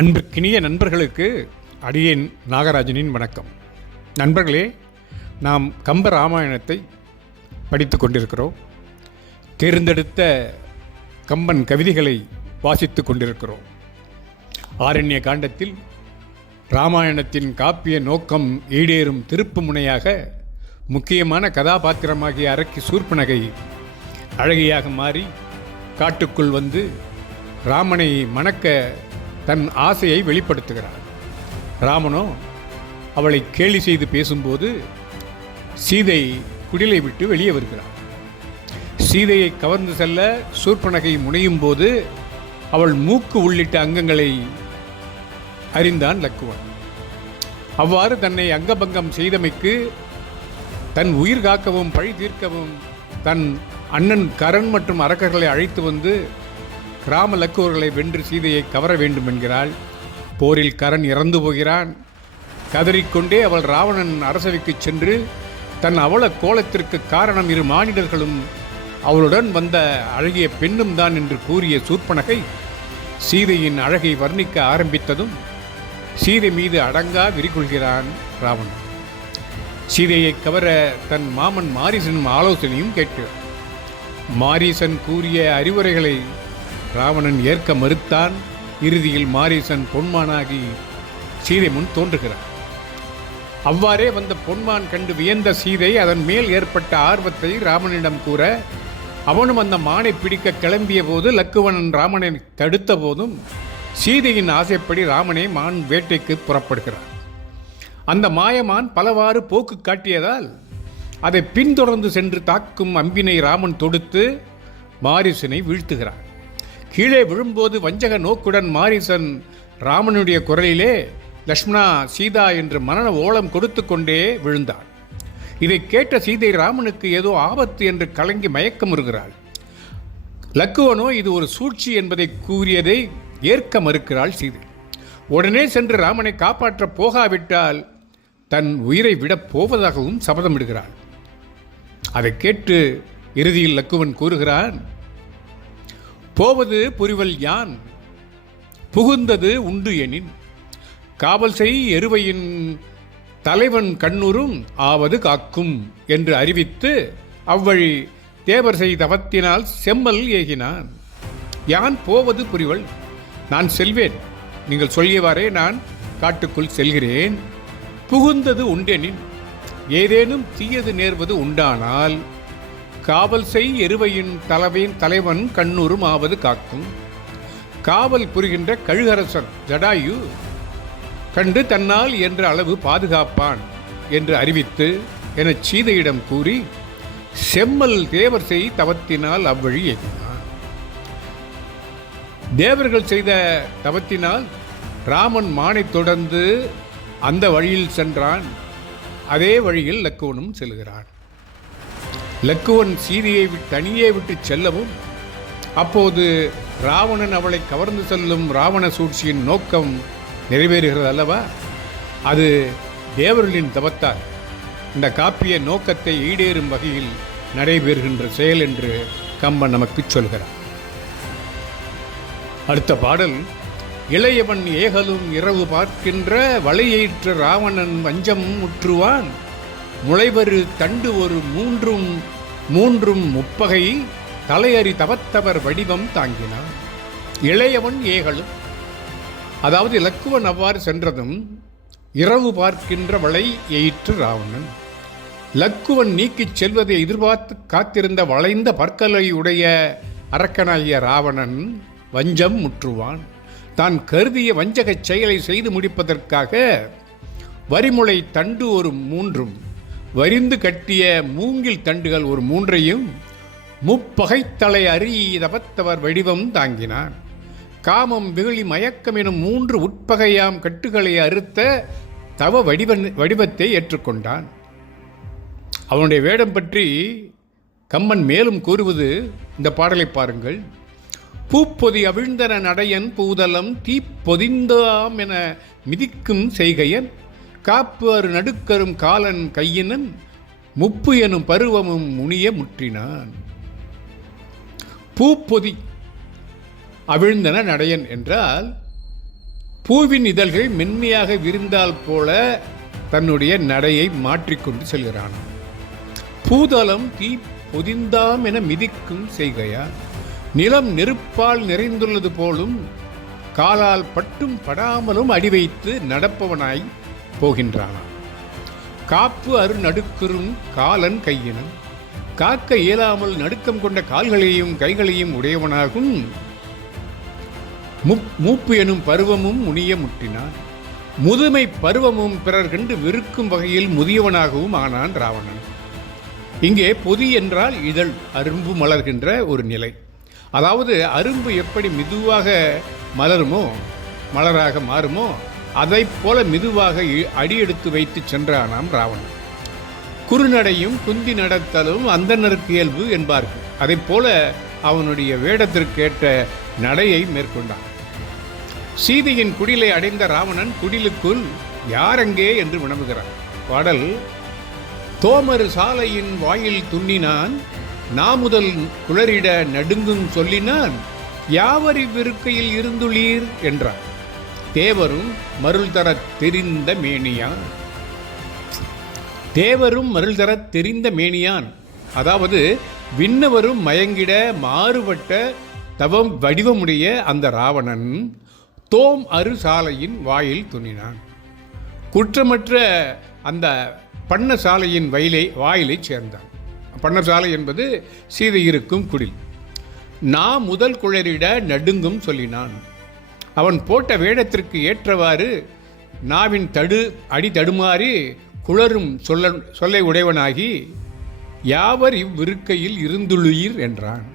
அன்பிற்கினிய நண்பர்களுக்கு அடியேன் நாகராஜனின் வணக்கம். நண்பர்களே, நாம் கம்ப ராமாயணத்தை படித்து கொண்டிருக்கிறோம். தேர்ந்தெடுத்த கம்பன் கவிதைகளை வாசித்து கொண்டிருக்கிறோம். ஆரண்ய காண்டத்தில் ராமாயணத்தின் காப்பிய நோக்கம் ஈடேறும் திருப்பு முனையாக முக்கியமான கதாபாத்திரமாகிய அரக்கி சூர்பனகை அழகியாக மாறி காட்டுக்குள் வந்து ராமனை மணக்க தன் ஆசையை வெளிப்படுத்துகிறார். ராமனோ அவளை கேலி செய்து பேசும்போது சீதை குடிலை விட்டு வெளியே வருகிறார். சீதையை கவர்ந்து செல்ல சூர்பனகை முனையும் போது அவள் மூக்கு உள்ளிட்ட அங்கங்களை அறிந்தான் லக்குவன். அவ்வாறு தன்னை அங்கபங்கம் செய்தமைக்கு தன் உயிர் காக்கவும் பழி தீர்க்கவும் தன் அண்ணன் கரண் மற்றும் அரக்கர்களை அழைத்து வந்து கிராம லக்குவர்களை வென்று சீதையை கவர வேண்டும் என்கிறாள். போரில் கரண் இறந்து போகிறான். கதறிக்கொண்டே அவள் ராவணன் அரசவைக்கு சென்று தன் அவல கோலத்திற்கு காரணம் இரு மானிடர்களும் அவளுடன் வந்த அழகிய பெண்ணும் தான் என்று கூறிய சூர்பனகை சீதையின் அழகை வர்ணிக்க ஆரம்பித்ததும் சீதை மீது அடங்கா விரிகொள்கிறான் ராவணன். சீதையை கவர தன் மாமன் மாரீசன் ஆலோசனையும் கேட்கிறார். மாரீசன் கூறிய அறிவுரைகளை ராவணன் ஏற்க மறுத்தான். இறுதியில் மாரீசன் பொன்மானாகி சீதை முன் தோன்றுகிறார். அவ்வாறே வந்த பொன்மான் கண்டு வியந்த சீதை அதன் மேல் ஏற்பட்ட ஆர்வத்தை ராமனிடம் கூற அவனும் அந்த மானை பிடிக்க கிளம்பிய போது லக்குவனன் ராமனை தடுத்த போதும் சீதையின் ஆசைப்படி ராமனை மான் வேட்டைக்கு புறப்படுகிறார். அந்த மாயமான் பலவாறு போக்கு காட்டியதால் அதை பின்தொடர்ந்து சென்று தாக்கும் அம்பினை ராமன் தொடுத்து மாரீசனை வீழ்த்துகிறார். கீழே விழும்போது வஞ்சக நோக்குடன் மாரீசன் ராமனுடைய குரலிலே லக்ஷ்மணா சீதா என்று மரண ஓலம் கொடுத்து கொண்டே விழுந்தாள். இதை கேட்ட சீதை ராமனுக்கு ஏதோ ஆபத்து என்று கலங்கி மயக்கமுறுகிறாள். லக்குவனோ இது ஒரு சூழ்ச்சி என்பதை கூறியதை ஏற்க மறுக்கிறாள் சீதை. உடனே சென்று ராமனை காப்பாற்ற போகாவிட்டால் தன் உயிரை விடப் போவதாகவும் சபதமிடுகிறாள். அதை கேட்டு இறுதியில் லக்குவன் கூறுகிறான், போவது புரிவல் யான், புகுந்தது உண்டு எனின், காவல் செய் எருவையின் தலைவன் கண்ணுறும் ஆவது காக்கும் என்று அறிவித்து அவ்வழி தேவர் செய் தவத்தினால் செம்மல் ஏகினான். யான் போவது புரிவல், நான் செல்வேன், நீங்கள் சொல்லியவாறே நான் காட்டுக்குள் செல்கிறேன். புகுந்தது உண்டெனின், ஏதேனும் தீயது நேர்வது உண்டானால் காவல் செய் எருவையின் தலைவன் கண்ணூரும் ஆவது காக்கும். காவல் புரிகின்ற கழுகரசன் ஜடாயு கண்டு தன்னால் என்ற அளவு பாதுகாப்பான் என்று அறிவித்து என சீதையிடம் கூறி செம்மல் தேவர் செய் தவத்தினால் அவ்வழி ஏகினான். தேவர்கள் செய்த தவத்தினால் ராமன் மானை தொடர்ந்து அந்த வழியில் சென்றான். அதே வழியில் லக்குவனும் செல்கிறான். லக்குவன் சீதையை தனியே விட்டு செல்லவும் அப்போது ராவணன் அவளை கவர்ந்து செல்லும் ராவண சூழ்ச்சியின் நோக்கம் நிறைவேறுகிறது அல்லவா? அது தேவர்களின் தவத்தால் இந்த காப்பிய நோக்கத்தை ஈடேறும் வகையில் நடைபெறுகின்ற செயல் என்று கம்பன் நமக்கு சொல்கிறார். அடுத்த பாடல், இளையவன் ஏகலும் இரவு பார்க்கின்ற வலையேற்ற ராவணன் வஞ்சம் முற்றுவான், முளைவரு தண்டு ஒரு மூன்றும் முப்பகை தலையறி தவத்தவர் வடிவம் தாங்கினான். இளையவன் ஏகலும், அதாவது லக்குவன் அவ்வாறு சென்றதும் இரவு பார்க்கின்ற வளை எயிற்று ராவணன். லக்குவன் நீக்கிச் செல்வதை எதிர்பார்த்து காத்திருந்த வளைந்த பற்களை உடைய அரக்கனாகிய ராவணன் வஞ்சம் முற்றுவான். தான் கருதிய வஞ்சகச் செயலை செய்து முடிப்பதற்காக வரிமுளை தண்டு ஒரு மூன்றும், வரிந்து கட்டிய மூங்கில் தண்டுகள் ஒரு மூன்றையும் முப்பகைத்தலை அறி தவத்தவர் வடிவம் தாங்கினான். காமம் வெகுளி மயக்கம் எனும் மூன்று உட்பகையாம் கட்டுகளை அறுத்த தவ வடிவத்தை ஏற்றுக்கொண்டான். அவனுடைய வேடம் பற்றி கம்பன் மேலும் கூறுவது இந்த பாடலை பாருங்கள். பூப்பொதி அவிழ்ந்தன நடையன் பூதலம் தீப்பொதிந்தாம் என மிதிக்கும் செய்கையன், காப்பு அரு நடுக்கரும் காலன் கையினன், முப்பு எனும் பருவமும் முனிய முற்றினான். பூப்பொதி அவிழ்ந்தன நடையன் என்றால் பூவின் இதழ்கள் மென்மையாக விரிந்தால் போல தன்னுடைய நடையை மாற்றிக்கொண்டு செல்கிறான். பூதலம் தீ பொதிந்தாம் என மிதிக்கும் செய்கையா, நிலம் நெருப்பால் நிறைந்துள்ளது போலும் காலால் பட்டும் படாமலும் அடி வைத்து நடப்பவனாய் போகின்றானாம். காப்பு அரு நடுக்குறும் காலன் கையினம், காக்க இயலாமல் நடுக்கம் கொண்ட கால்களையும் கைகளையும் உடையவனாகும். மூப்பு எனும் பருவமும் முனிய முட்டினான். முதுமை பருவமும் பிறர் கண்டு வெறுக்கும் வகையில் முதியவனாகவும் ஆனான் ராவணன். இங்கே பொதி என்றால் இதழ், அரும்பு மலர்கின்ற ஒரு நிலை. அதாவது அரும்பு எப்படி மெதுவாக மலருமோ, மலராக மாறுமோ, அதை போல மெதுவாக அடியெடுத்து வைத்து சென்றானாம் ராவணன். குறுநடையும் குந்தி நடத்தலும் அந்தணருக்கு இயல்பு என்பார்கள். அதை போல அவனுடைய வேடத்திற்கேற்ற நடையை மேற்கொண்டான். சீதையின் குடிலை அடைந்த ராவணன் குடிலுக்குள் யாரெங்கே என்று வினவுகிறான். பாடல்: தோமரு சாலையின் வாயில் துண்ணினான், நாமுதல் குளரிட நடுங்கும் சொல்லினான், யாவரி விருக்கையில் இருந்துளீர் என்றார். தேவரும் மருள் தரத் தெரிந்த மேனியான். தேவரும் மருள் தரத் தெரிந்த மேனியான், அதாவது விண்ணவரும் மயங்கிட மாறுபட்ட தவம் வடிவமுடைய அந்த ராவணன் தோம் அரு சாலையின் வாயில் துணினான். குற்றமற்ற அந்த பண்ணசாலையின் வாயிலை சேர்ந்தான். பண்ணசாலை என்பது சீதை இருக்கும் குடில். நான் முதல் குளரிட நடுங்கும் சொல்லினான். அவன் போட்ட வேடத்திற்கு ஏற்றவாறு நாவின் அடி தடுமாறி குளரும் சொல்லை உடையவனாகி யாவர் இவ்விருக்கையில் இருந்துள்ளீர் என்றான்.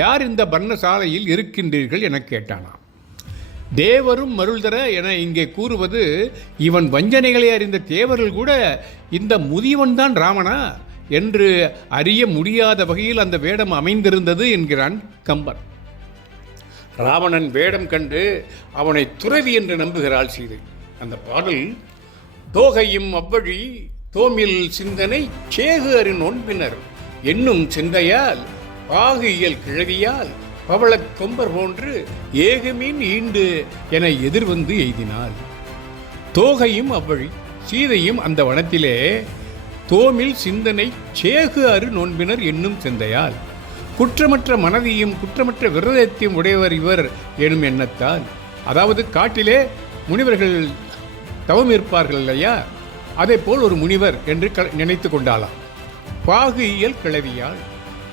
யார் இந்த பர்ணசாலையில் இருக்கின்றீர்கள் என கேட்டானாம். தேவரும் மருள்தர என இங்கே கூறுவது, இவன் வஞ்சனைகளை அறிந்த தேவர்கள் கூட இந்த முதியவன் தான் ராமனா என்று அறிய முடியாத வகையில் அந்த வேடம் அமைந்திருந்தது என்கிறான் கம்பன். ராவணன் வேடம் கண்டு அவனை துறவி என்று நம்புகிறாள் சீதை. அந்த பாடல்: தோகையும் அவ்வழி தோமில் சிந்தனை சேகு அறி நோன்பினர் என்னும் சிந்தையால் பாகு இயல் கிழவியால் பவளக் கொம்பர் போன்று ஏகமீன் ஈண்டு என எதிர்வந்து எய்தினாள். தோகையும் அவ்வழி, சீதையும் அந்த வனத்திலே தோமில் சிந்தனை சேகு அரு நோன்பினர் என்னும் சிந்தையால், குற்றமற்ற மனதையும் குற்றமற்ற விரதத்தையும் உடையவர் இவர் எனும் எண்ணத்தால், அதாவது காட்டிலே முனிவர்கள் தவம் இருப்பார்கள் இல்லையா, அதே போல் ஒரு முனிவர் என்று நினைத்து கொண்டாளாம். பாகு இயல் கிளவியால்,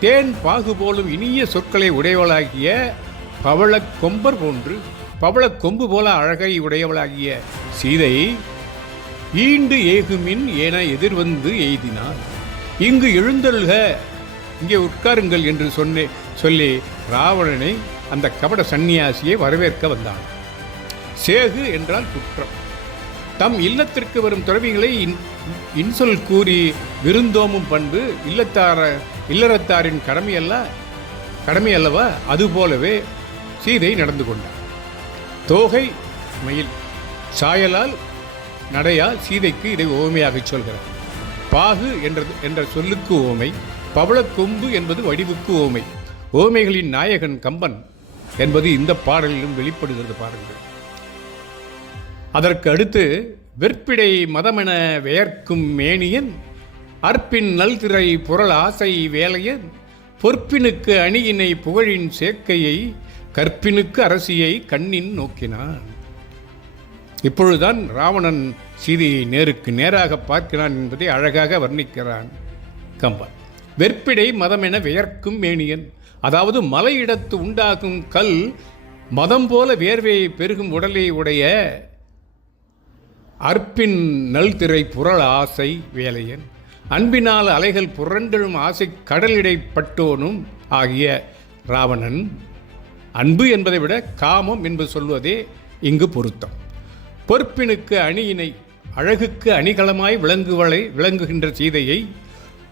தேன் பாகு போலும் இனிய சொற்களை உடையவளாகிய பவளக் கொம்பர் போன்று, பவளக் கொம்பு போல அழகை உடையவளாகிய சீதை ஈண்டு ஏகுமின் என எதிர்வந்து எய்தினாள். இங்கு எழுந்தருள்க, இங்கே உட்காருங்கள் என்று சொல்லி ராவணனை, அந்த கபட சந்நியாசியை வரவேற்க வந்தான். சேகு என்றால் குற்றம். தம் இல்லத்திற்கு வரும் துறவிகளை இன்சொல் கூறி விருந்தோமும் பண்பு இல்லறத்தாரின் கடமை அல்லவா? அதுபோலவே சீதை நடந்து கொண்டார். தோகை மயில், சாயலால் நடையால் சீதைக்கு இதை ஓமையாக சொல்கிறார். பாகு என்ற சொல்லுக்கு ஓமை, பவளக்கொம்பு என்பது வடிவுக்கு ஓமை. ஓமைகளின் நாயகன் கம்பன் என்பது இந்த பாடலிலும் வெளிப்படுகிறது பாருங்கள். அதற்கு அடுத்து, வெற்பிடை மதமென வேர்க்கும் மேனியன் அற்பின் நல்திரை புரள் ஆசை வேலையன் பொற்பினுக்கு அணியினை புகழின் சேர்க்கையை கற்பினுக்கு அரசியை கண்ணின் நோக்கினான். இப்பொழுதுதான் ராவணன் சீதையை நேருக்கு நேராக பார்க்கிறான் என்பதை அழகாக வர்ணிக்கிறான் கம்பன். வெற்பிடை மதமென வியர்க்கும் மேனியன், அதாவது மலையிடத்து உண்டாகும் கல் மதம் போல வேர்வையை பெருகும் உடலை உடைய அற்பின் நல்திரை புரள் ஆசை வேலையன், அன்பினால் அலைகள் புரண்டெழும் ஆசை கடலிடைப்பட்டோனும் ஆகிய ராவணன். அன்பு என்பதை விட காமம் என்பது சொல்வதே இங்கு பொருத்தம். பொற்பினுக்கு அணியினை, அழகுக்கு அணிகலமாய் விளங்குகின்ற சீதையை,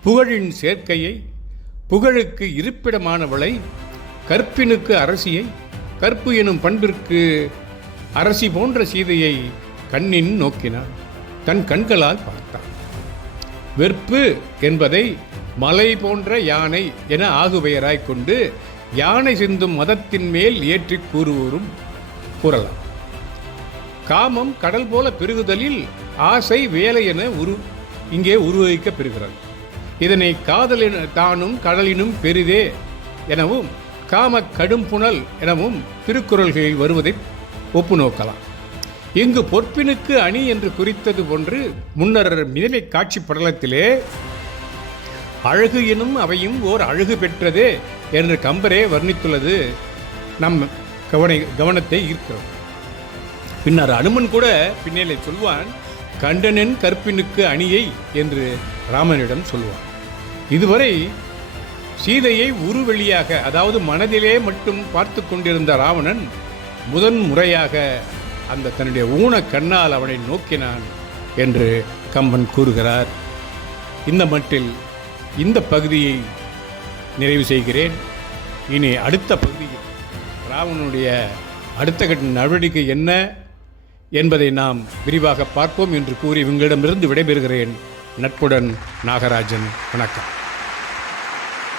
புகழின் சேர்க்கையை, புகழுக்கு இருப்பிடமானவளை, கற்பினுக்கு அரசியை, கற்பு எனும் பண்பிற்கு அரசி போன்ற சீதையை கண்ணின் நோக்கினான். தன் கண்களால் பார்த்தான். வெற்பு என்பதை மலை போன்ற யானை என ஆகுபெயராய் கொண்டு யானை சிந்தும் மதத்தின் மேல் ஏற்றி கூறலாம். காமம் கடல் போல பெருகுதலில் ஆசை வேலை என இங்கே உருவகிக்க பெறுகிறது. இதனை காதலின் தானும் கடலினும் பெரிதே எனவும் காம கடும் புனல் எனவும் திருக்குறள்களில் வருவதை ஒப்பு நோக்கலாம். இங்கு பொற்பினுக்கு அணி என்று குறித்தது போன்று முன்னர் மிதிலை காட்சி படலத்திலே அழகு எனும் அவையும் ஓர் அழகு பெற்றதே என்று கம்பரே வர்ணித்துள்ளது நம் கவனத்தை ஈர்க்கிறோம். பின்னர் அனுமன் கூட பின்னேலே சொல்வான், கண்டனன் கற்பினுக்கு அணியை என்று ராமனிடம் சொல்வான். இதுவரை சீதையை உருவெளியாக, அதாவது மனதிலே மட்டும் பார்த்து கொண்டிருந்த ராவணன் முதன் முறையாக அந்த தன்னுடைய ஊன கண்ணால் அவனை நோக்கினான் என்று கம்பன் கூறுகிறார். இந்த மட்டில் இந்த பகுதியை நிறைவு செய்கிறேன். இனி அடுத்த பகுதியில் ராவணனுடைய அடுத்த கட்ட நடவடிக்கை என்ன என்பதை நாம் விரிவாக பார்ப்போம் என்று கூறி உங்களிடமிருந்து விடைபெறுகிறேன். நட்புடன் நாகராஜன். வணக்கம்.